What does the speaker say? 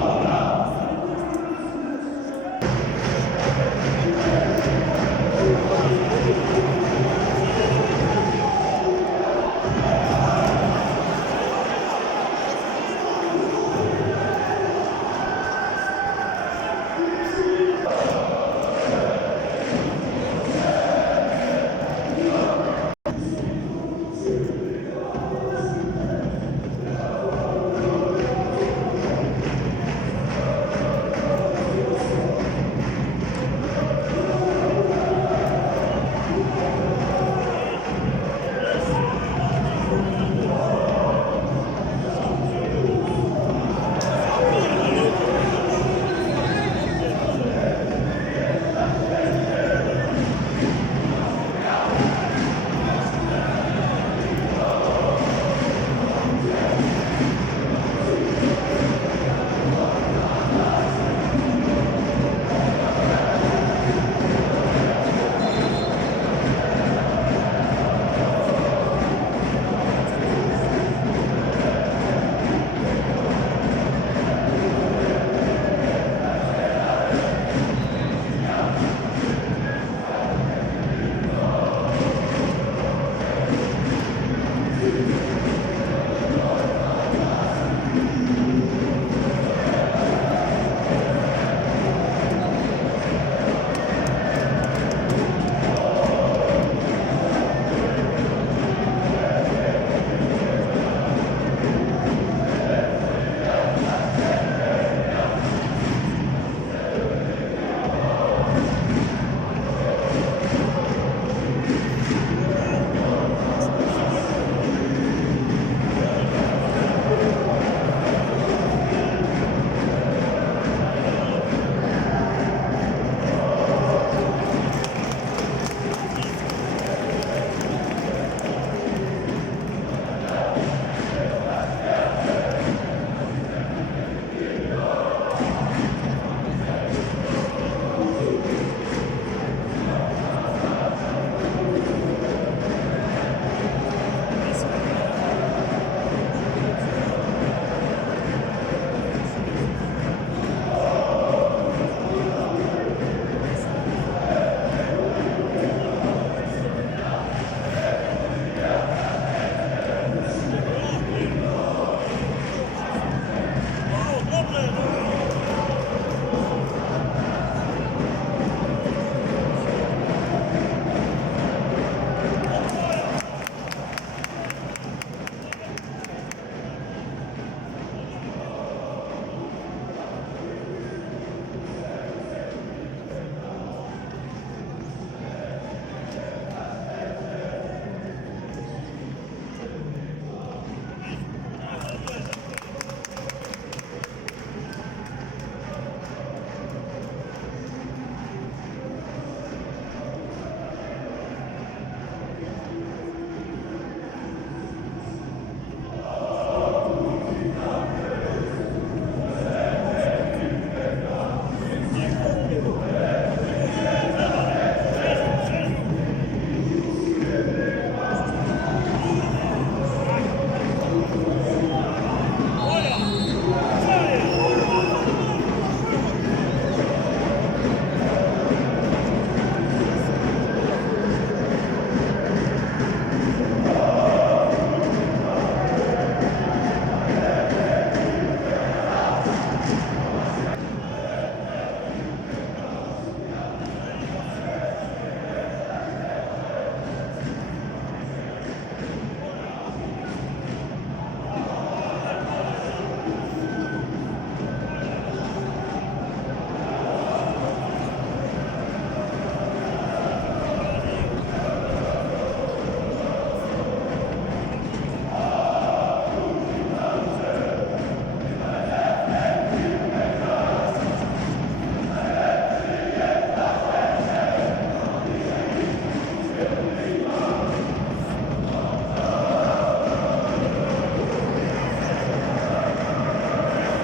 Utah.